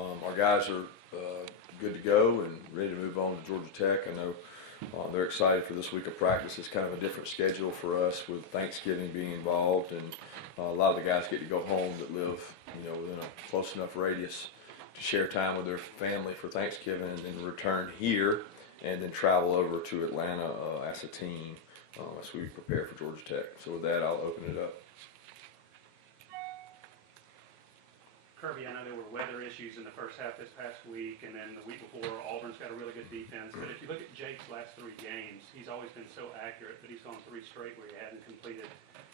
Our guys are good to go and ready to move on to Georgia Tech. I know they're excited for this week of practice. It's kind of a different schedule for us with Thanksgiving being involved, and a lot of the guys get to go home that live, within a close enough radius to share time with their family for Thanksgiving, and then return here and then travel over to Atlanta as a team as we prepare for Georgia Tech. So with that, I'll open it up. Kirby, I know there were weather issues in the first half this past week, and then the week before, Auburn's got a really good defense. But if you look at Jake's last 3 games, he's always been so accurate, but he's gone 3 straight where he hadn't completed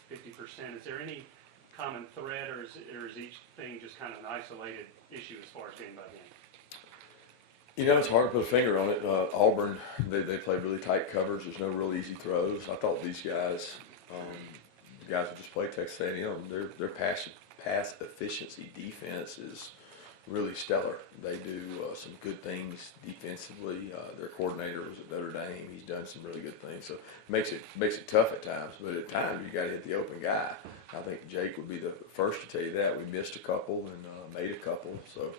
50%. Is there any common thread, or is each thing just kind of an isolated issue as far as game by game? It's hard to put a finger on it. Auburn, they play really tight coverage. There's no real easy throws. I thought these guys, the guys who just played Texas A&M, their pass efficiency defense is really stellar. They do some good things defensively. Their coordinator was at Notre Dame. He's done some really good things. So it makes it tough at times, but at times you got to hit the open guy. I think Jake would be the first to tell you that. We missed a couple and made a couple. So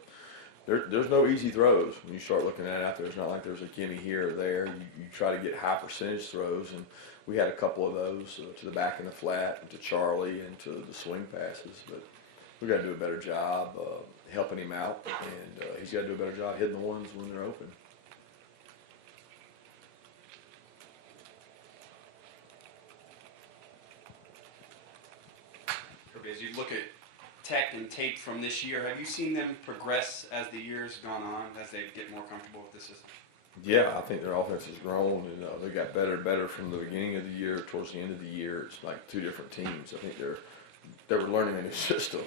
there's no easy throws when you start looking at it out there. It's not like there's a gimme here or there. You try to get high percentage throws, and we had a couple of those to the back in the flat, and to Charlie, and to the swing passes. But we got to do a better job helping him out, and he's got to do a better job hitting the ones when they're open. As you look at Tech and tape from this year, have you seen them progress as the year's gone on, as they get more comfortable with the system? Yeah, I think their offense has grown, and they got better and better from the beginning of the year towards the end of the year. It's like 2 different teams. I think they were learning a new system.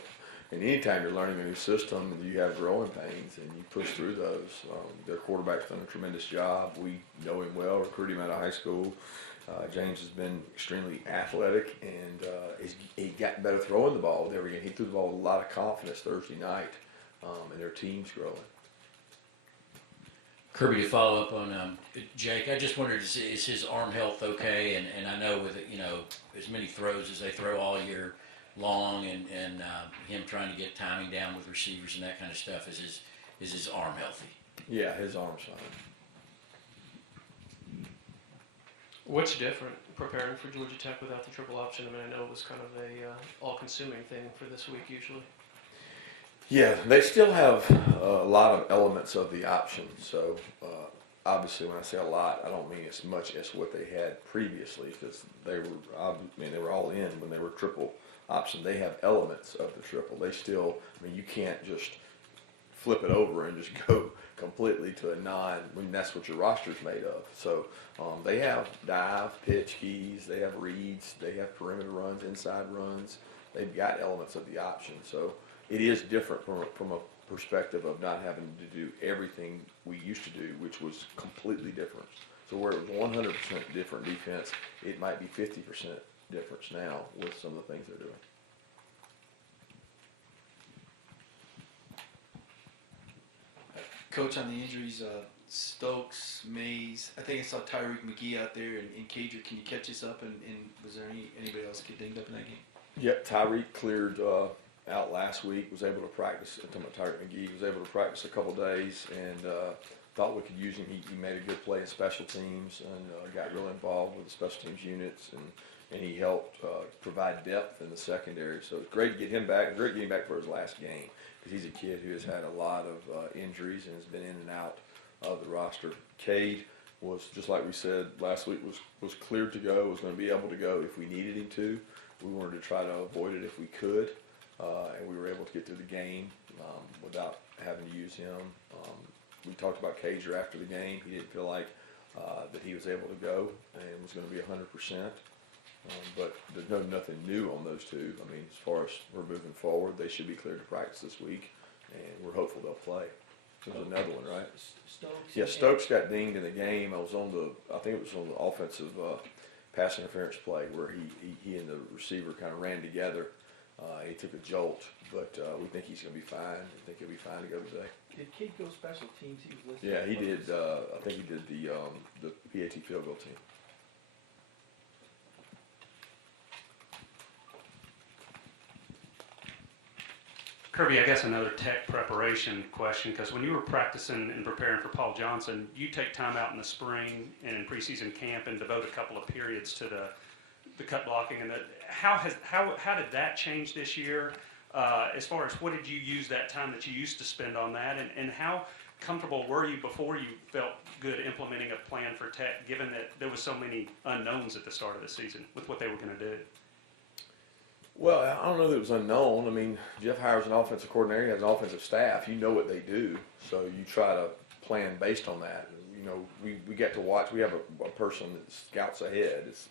And anytime you're learning a new system, you have growing pains, and you push through those. Their quarterback's done a tremendous job. We know him well, recruited him out of high school. James has been extremely athletic, and he got better throwing the ball with every game. He threw the ball with a lot of confidence Thursday night, and their team's growing. Kirby, to follow up on Jake, I just wondered, is his arm health okay? And I know with as many throws as they throw all year long, and him trying to get timing down with receivers and that kind of stuff, is his arm healthy? Yeah, his arm's fine. What's different preparing for Georgia Tech without the triple option? I mean, I know it was kind of a all-consuming thing for this week usually. Yeah, they still have a lot of elements of the option. So obviously, when I say a lot, I don't mean as much as what they had previously, because they were all in when they were triple option. They have elements of the triple. They still, you can't just flip it over and just go completely to a that's what your roster's made of. So they have dive, pitch keys, they have reads, they have perimeter runs, inside runs. They've got elements of the option. So it is different from a perspective of not having to do everything we used to do, which was completely different. So where it was 100% different defense, it might be 50% difference now with some of the things they're doing. Coach, on the injuries, Stokes, Mays, I think I saw Tyreek McGee out there, and Cager, can you catch us up? And was there anybody else get dinged up in that game? Yep, Tyreek cleared out last week, was able to practice. I'm talking about Tyreek McGee, was able to practice a couple days, and thought we could use him. He made a good play in special teams, and got real involved with the special teams units, and he helped provide depth in the secondary. So it's great to get him back. Great getting back for his last game, because he's a kid who has had a lot of injuries and has been in and out of the roster. Cade was, just like we said last week, was cleared to go, was going to be able to go if we needed him to. We wanted to try to avoid it if we could, and we were able to get through the game without having to use him. We talked about Cager after the game. He didn't feel like that he was able to go and was going to be 100%. But there's nothing new on those two. As far as we're moving forward, they should be cleared to practice this week, and we're hopeful they'll play. There's another one, right? Stokes. Yeah, Stokes got dinged in the game. I think it was on the offensive pass interference play where he and the receiver kind of ran together. He took a jolt, but we think he's going to be fine. We think he'll be fine to go today. Did Cade go special teams? He was listed. Yeah, he did. I think he did the PAT field goal team. Kirby, I guess another Tech preparation question, because when you were practicing and preparing for Paul Johnson, you take time out in the spring and in preseason camp and devote a couple of periods to the cut blocking. And how did that change this year? As far as what did you use that time that you used to spend on that, and how comfortable were you before you felt good implementing a plan for Tech, given that there was so many unknowns at the start of the season with what they were going to do? Well, I don't know that it was unknown. I mean, Jeff hires an offensive coordinator, he has an offensive staff. You know what they do, so you try to plan based on that. You know, we get to watch. We have a person that scouts ahead. It's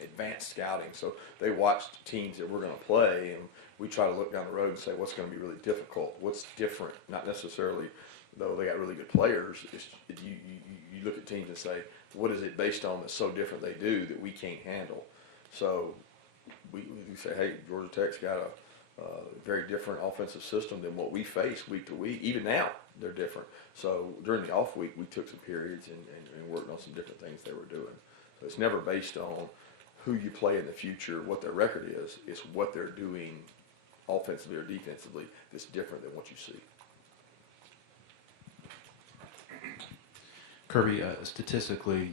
advanced scouting, so they watch teams that we're going to play, and we try to look down the road and say what's going to be really difficult, what's different. Not necessarily, though they got really good players. You look at teams and say, what is it based on that's so different they do that we can't handle? So we say, hey, Georgia Tech's got a very different offensive system than what we face week to week. Even now, they're different. So during the off week, we took some periods and worked on some different things they were doing. So it's never based on who you play in the future, what their record is. It's what they're doing offensively or defensively that's different than what you see. Kirby, statistically,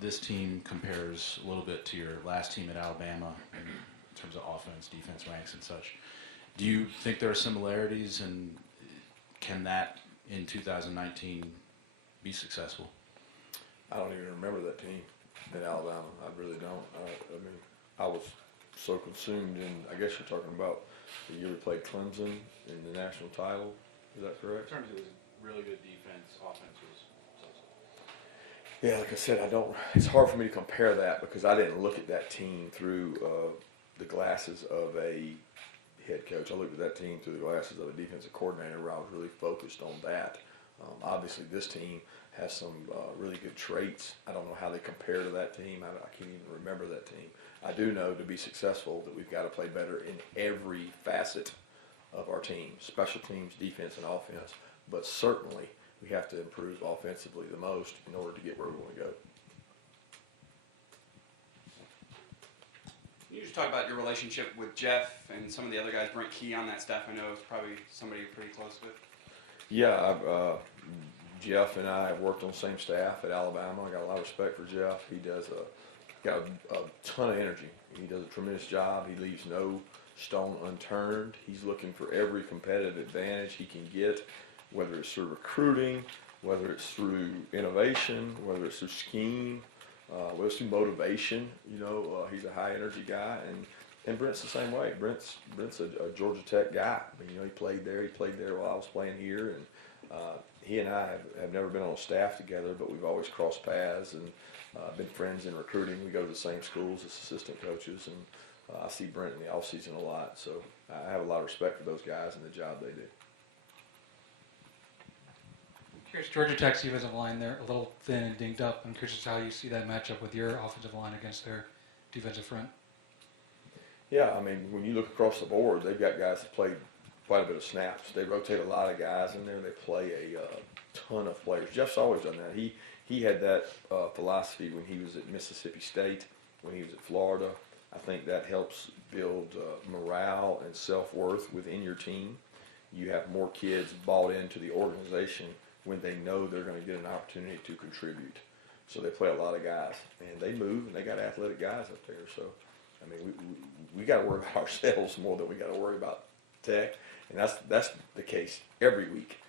this team compares a little bit to your last team at Alabama in terms of offense, defense ranks, and such. Do you think there are similarities, and can that in 2019 be successful? I don't even remember that team in Alabama. I really don't. I mean, I was so consumed in, I guess you're talking about the year we played Clemson in the national title. Is that correct? In terms of really good defense, offense was Yeah, like I said, it's hard for me to compare that because I didn't look at that team through the glasses of a head coach. I looked at that team through the glasses of a defensive coordinator where I was really focused on that. Obviously, this team has some really good traits. I don't know how they compare to that team. I can't even remember that team. I do know to be successful that we've got to play better in every facet of our team, special teams, defense, and offense. But certainly, we have to improve offensively the most in order to get where we want to go. Can you just talk about your relationship with Jeff and some of the other guys? Brent Key on that staff, I know, is probably somebody you're pretty close with. Yeah, Jeff and I have worked on the same staff at Alabama. I got a lot of respect for Jeff. He does got a ton of energy. He does a tremendous job. He leaves no stone unturned. He's looking for every competitive advantage he can get, whether it's through recruiting, whether it's through innovation, whether it's through scheme, whether it's through motivation. You know, he's a high energy guy, and Brent's the same way. Brent's a Georgia Tech guy. I mean, you know, he played there while I was playing here, and he and I have never been on a staff together, but we've always crossed paths and been friends in recruiting. We go to the same schools as assistant coaches, and I see Brent in the off season a lot. So I have a lot of respect for those guys and the job they do. Here's Georgia Tech's defensive line. They're a little thin and dinged up. I'm curious how you see that matchup with your offensive line against their defensive front. Yeah, I mean, when you look across the board, they've got guys that play quite a bit of snaps. They rotate a lot of guys in there. They play a ton of players. Jeff's always done that. He had that philosophy when he was at Mississippi State, when he was at Florida. I think that helps build morale and self-worth within your team. You have more kids bought into the organization when they know they're going to get an opportunity to contribute. So they play a lot of guys, and they move, and they got athletic guys up there. So, I mean, we got to worry about ourselves more than we got to worry about Tech, and that's the case every week.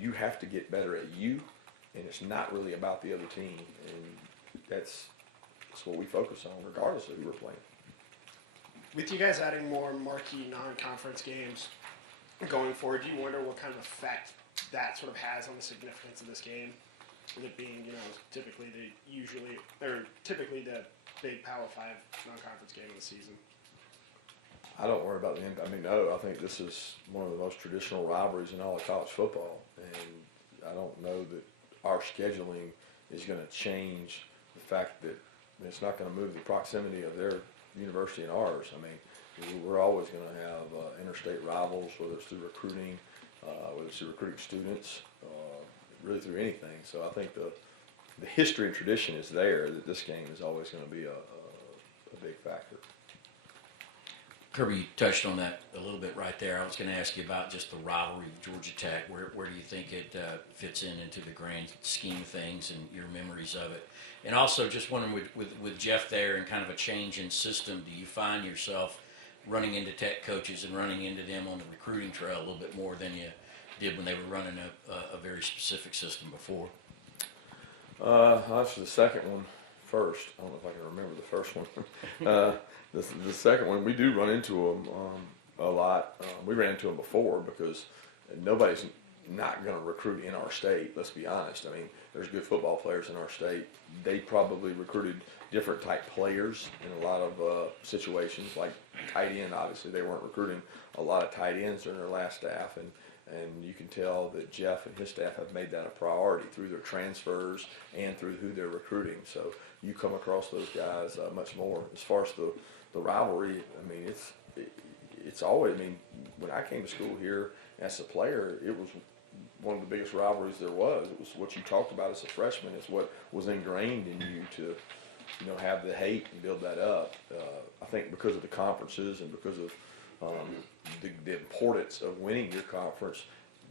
You have to get better at you, and it's not really about the other team, and that's what we focus on, regardless of who we're playing. With you guys adding more marquee non-conference games going forward, do you wonder what kind of effect that sort of has on the significance of this game? With it being, you know, typically the big Power 5 non-conference game of the season. I don't worry about the impact. I mean, no, I think this is one of the most traditional rivalries in all of college football, and I don't know that our scheduling is going to change the fact that it's not going to move the proximity of their university and ours. I mean, we're always going to have interstate rivals, whether it's through recruiting, whether it's through recruiting students, really through anything. So I think the history and tradition is there that this game is always going to be a big factor. Kirby, you touched on that a little bit right there. I was going to ask you about just the rivalry with Georgia Tech. Where do you think it fits into the grand scheme of things and your memories of it? And also, just wondering with Jeff there and kind of a change in system, do you find yourself running into Tech coaches and running into them on the recruiting trail a little bit more than you did when they were running a very specific system before? I'll answer the second one first. I don't know if I can remember the first one. The second one, we do run into them a lot. We ran into them before because nobody's not going to recruit in our state. Let's be honest. I mean, there's good football players in our state. They probably recruited different type players in a lot of situations, like tight end. Obviously, they weren't recruiting a lot of tight ends during their last staff, and you can tell that Jeff and his staff have made that a priority through their transfers and through who they're recruiting. So you come across those guys much more. As far as the rivalry, I mean, it's always. I mean, when I came to school here as a player, it was one of the biggest rivalries there was. It was what you talked about as a freshman. It's what was ingrained in you to, have the hate and build that up. I think because of the conferences and because of the importance of winning your conference,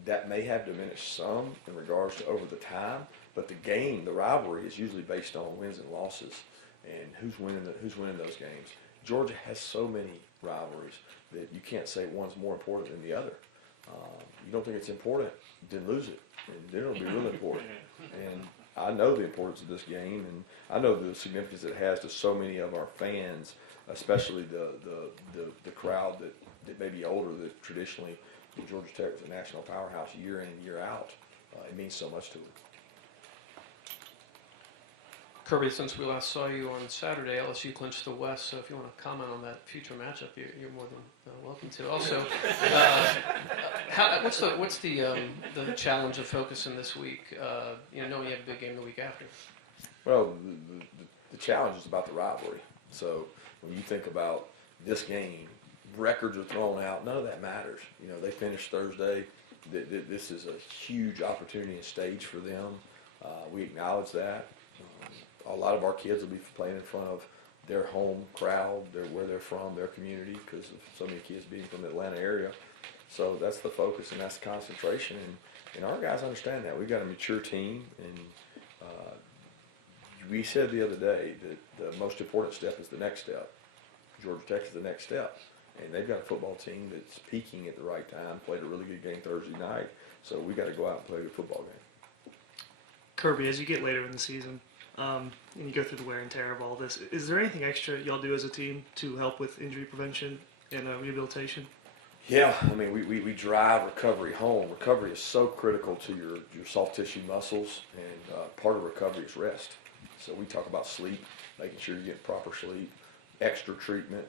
that may have diminished some in regards to over the time. But the rivalry is usually based on wins and losses, and who's winning those games. Georgia has so many rivalries that you can't say one's more important than the other. You don't think it's important, then lose it, and then it'll be really important. And I know the importance of this game, and I know the significance it has to so many of our fans, especially the crowd that may be older, that traditionally Georgia Tech was a national powerhouse year in and year out. It means so much to them. Kirby, since we last saw you on Saturday, LSU clinched the West, so if you want to comment on that future matchup, you're more than welcome to. Also, what's the challenge of focusing this week, knowing you have a big game the week after? Well, the challenge is about the rivalry. So when you think about this game, records are thrown out. None of that matters. They finished Thursday. This is a huge opportunity and stage for them. We acknowledge that. A lot of our kids will be playing in front of their home crowd, where they're from, their community, because of so many kids being from the Atlanta area. So that's the focus and that's the concentration. And our guys understand that. We've got a mature team, and we said the other day that the most important step is the next step. Georgia Tech is the next step. And they've got a football team that's peaking at the right time, played a really good game Thursday night. So we got to go out and play a good football game. Kirby, as you get later in the season, and you go through the wear and tear of all this, is there anything extra y'all do as a team to help with injury prevention and rehabilitation? Yeah, I mean, we drive recovery home. Recovery is so critical to your soft tissue muscles, and part of recovery is rest. So we talk about sleep, making sure you get proper sleep, extra treatment.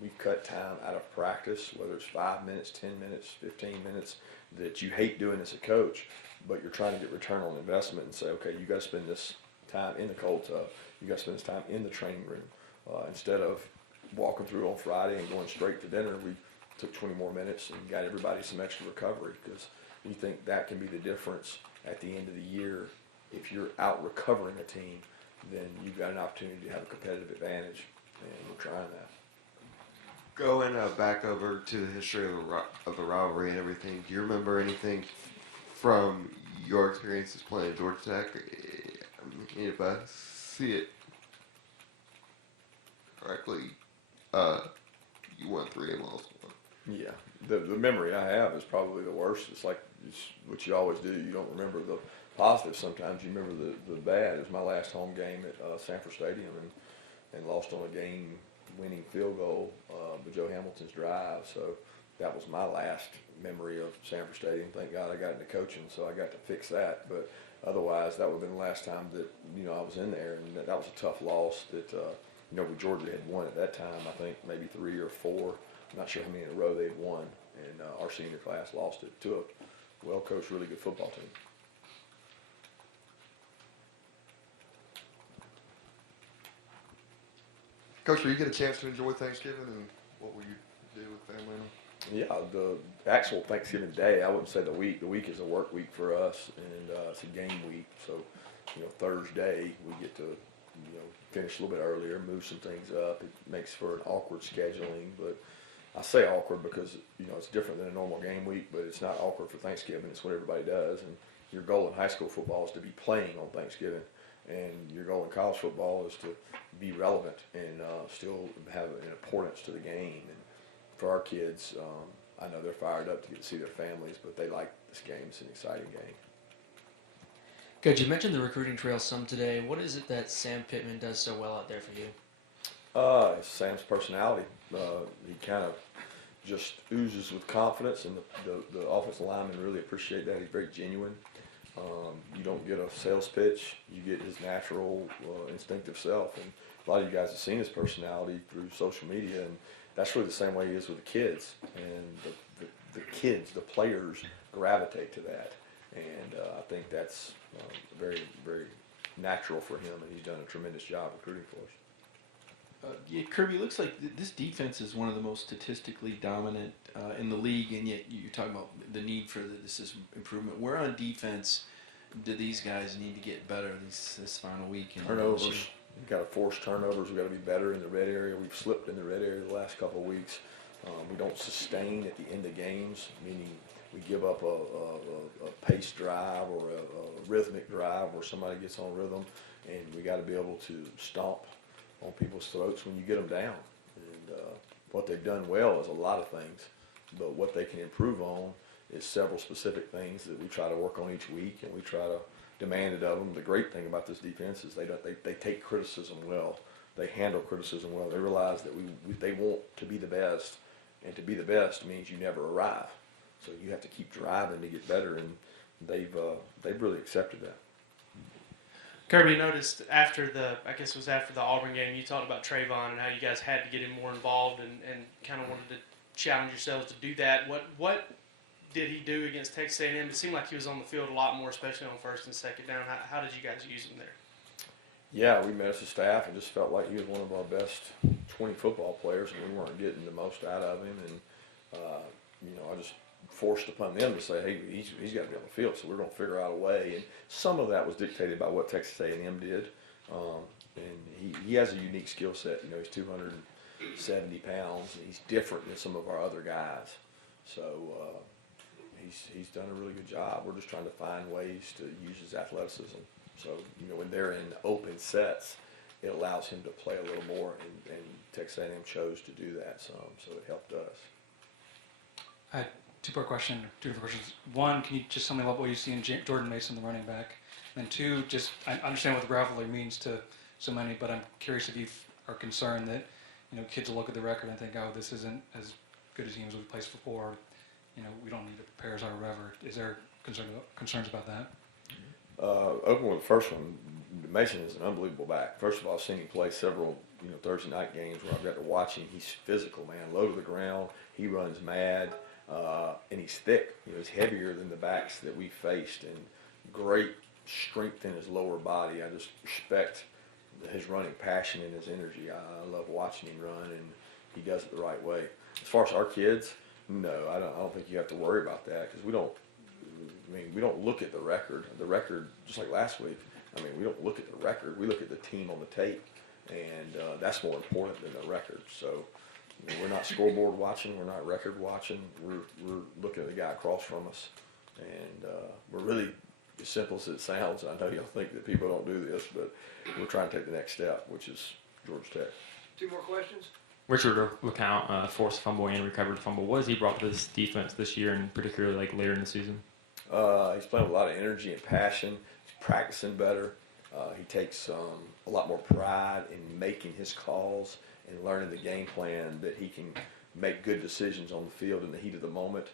We cut time out of practice, whether it's 5 minutes, 10 minutes, 15 minutes, that you hate doing as a coach, but you're trying to get return on investment and say, okay, you got to spend this time in the cold tub. You got to spend this time in the training room. Instead of walking through on Friday and going straight to dinner, we took 20 more minutes and got everybody some extra recovery, because we think that can be the difference at the end of the year. If you're out recovering a team, then you've got an opportunity to have a competitive advantage, and we're trying that. Going back over to the history of the rivalry and everything, do you remember anything from your experiences playing Georgia Tech? If I see it correctly, you won 3 and lost 1. Yeah, the memory I have is probably the worst. It's what you always do. You don't remember the positive. Sometimes you remember the bad. It was my last home game at Sanford Stadium, and lost on a game-winning field goal with Joe Hamilton's drive. So that was my last memory of Sanford Stadium. Thank God I got into coaching, so I got to fix that. But otherwise, that would have been the last time that I was in there, and that was a tough loss. That Georgia had won at that time. I think maybe 3 or 4. I'm not sure how many in a row they'd won, and our senior class lost it to a well-coached, really good football team. Coach, will you get a chance to enjoy Thanksgiving, and what will you do with family? Yeah, the actual Thanksgiving day, I wouldn't say the week. The week is a work week for us, and it's a game week. So, Thursday we get to, finish a little bit earlier, move some things up. It makes for an awkward scheduling, but I say awkward because, it's different than a normal game week, but it's not awkward for Thanksgiving. It's what everybody does. And your goal in high school football is to be playing on Thanksgiving. And your goal in college football is to be relevant and still have an importance to the game. And for our kids, I know they're fired up to get to see their families, but they like this game. It's an exciting game. Coach, you mentioned the recruiting trail some today. What is it that Sam Pittman does so well out there for you? It's Sam's personality. He kind of just oozes with confidence, and the offensive linemen really appreciate that. He's very genuine. You don't get a sales pitch. You get his natural, instinctive self. And a lot of you guys have seen his personality through social media, and that's really the same way he is with the kids. And the kids, the players, gravitate to that. And I think that's very, very natural for him, and he's done a tremendous job recruiting for us. Yeah, Kirby, it looks like this defense is one of the most statistically dominant in the league, and yet you're talking about the need for this is improvement. Where on defense do these guys need to get better this final week? Turnovers. We've got to force turnovers. We've got to be better in the red area. We've slipped in the red area the last couple of weeks. We don't sustain at the end of games, meaning we give up a pace drive or a rhythmic drive where somebody gets on rhythm, and we got to be able to stomp on people's throats when you get them down. And what they've done well is a lot of things, but what they can improve on is several specific things that we try to work on each week, and we try to demand it of them. The great thing about this defense is they take criticism well. They handle criticism well. They realize that they want to be the best, and to be the best means you never arrive. So you have to keep driving to get better, and they've really accepted that. Kirby, noticed after the Auburn game, you talked about Trayvon and how you guys had to get him more involved and kind of wanted to challenge yourselves to do that. What did he do against Texas A&M? It seemed like he was on the field a lot more, especially on first and second down. How did you guys use him there? Yeah, we met as a staff and just felt like he was one of our best 20 football players, and we weren't getting the most out of him. And I just forced upon them to say, hey, he's got to be on the field, so we're going to figure out a way. And some of that was dictated by what Texas A&M did. And he has a unique skill set. He's 270 pounds, and he's different than some of our other guys. So he's done a really good job. We're just trying to find ways to use his athleticism. So, when they're in open sets, it allows him to play a little more, and Texas A&M chose to do that some, so it helped us. I had two different questions. One, can you just tell me what you see in Jordan Mason, the running back? And then two, I understand what the rivalry means to so many, but I'm curious if you are concerned that kids will look at the record and think, oh, this isn't as good a team as we've placed before. We don't need to prepare as or whatever. Is there concerns about that? Open with the first one. Mason is an unbelievable back. First of all, I've seen him play several Thursday night games where I've got to watch him. He's physical, man, low to the ground. He runs mad, and he's thick. He's heavier than the backs that we faced, and great strength in his lower body. I just respect his running passion and his energy. I love watching him run, and he does it the right way. As far as our kids, no, I don't think you have to worry about that because we don't look at the record. The record, just like last week, we don't look at the record. We look at the team on the tape, and that's more important than the record. So we're not scoreboard watching. We're not record watching. We're looking at the guy across from us, and we're really, as simple as it sounds, I know y'all think that people don't do this, but we're trying to take the next step, which is Georgia Tech. Two more questions. Richard LeCount forced a fumble and recovered a fumble. What has he brought to this defense this year, and particularly later in the season? He's playing with a lot of energy and passion. He's practicing better. He takes a lot more pride in making his calls and learning the game plan that he can make good decisions on the field in the heat of the moment.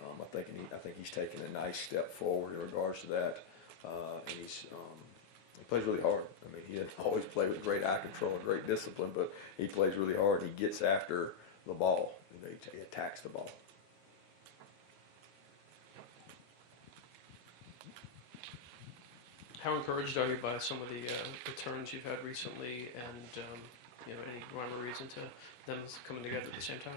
I think he's taken a nice step forward in regards to that, and he plays really hard. He doesn't always play with great eye control and great discipline, but he plays really hard. He gets after the ball. He attacks the ball. How encouraged are you by some of the returns you've had recently, and any rhyme or reason to them coming together at the same time?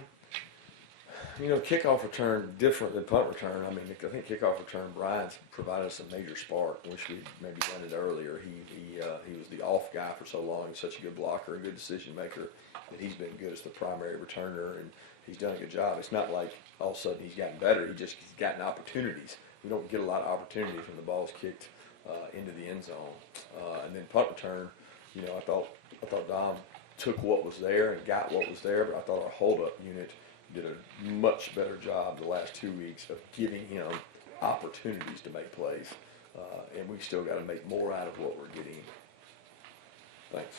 Kickoff return different than punt return. I think kickoff return, Brian's provided us a major spark. Wish we'd maybe done it earlier. He was the off guy for so long. He's such a good blocker, a good decision maker, that he's been good as the primary returner. And he's done a good job. It's not like all of a sudden he's gotten better. He's gotten opportunities. We don't get a lot of opportunities when the ball's kicked into the end zone. And then punt return, I thought Dom took what was there and got what was there, but I thought our hold-up unit did a much better job the last 2 weeks of giving him opportunities to make plays. And we still got to make more out of what we're getting. Thanks.